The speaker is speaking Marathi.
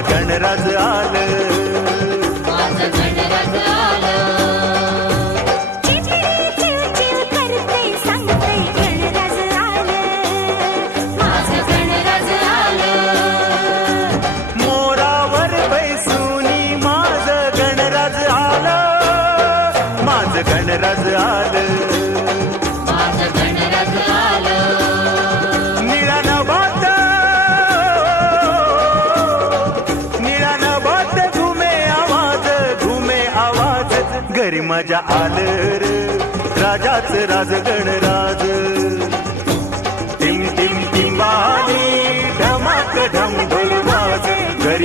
माझं गणराज आलं, माझं गणराज आलं. चिमणी चिवचिव करते सांगते गणराज आलं, माझं गणराज आलं. मोरावर बैसूनी माझं गणराज आलं, माझं गणराज आलं. माझं गणराज आलं. निळा नभात, निळा नभात घुमे आवाज, घरी मजा आलं र राजाच राज गणराज. टिम टिम टिंबानी ढमाक ढम ढोल वाज,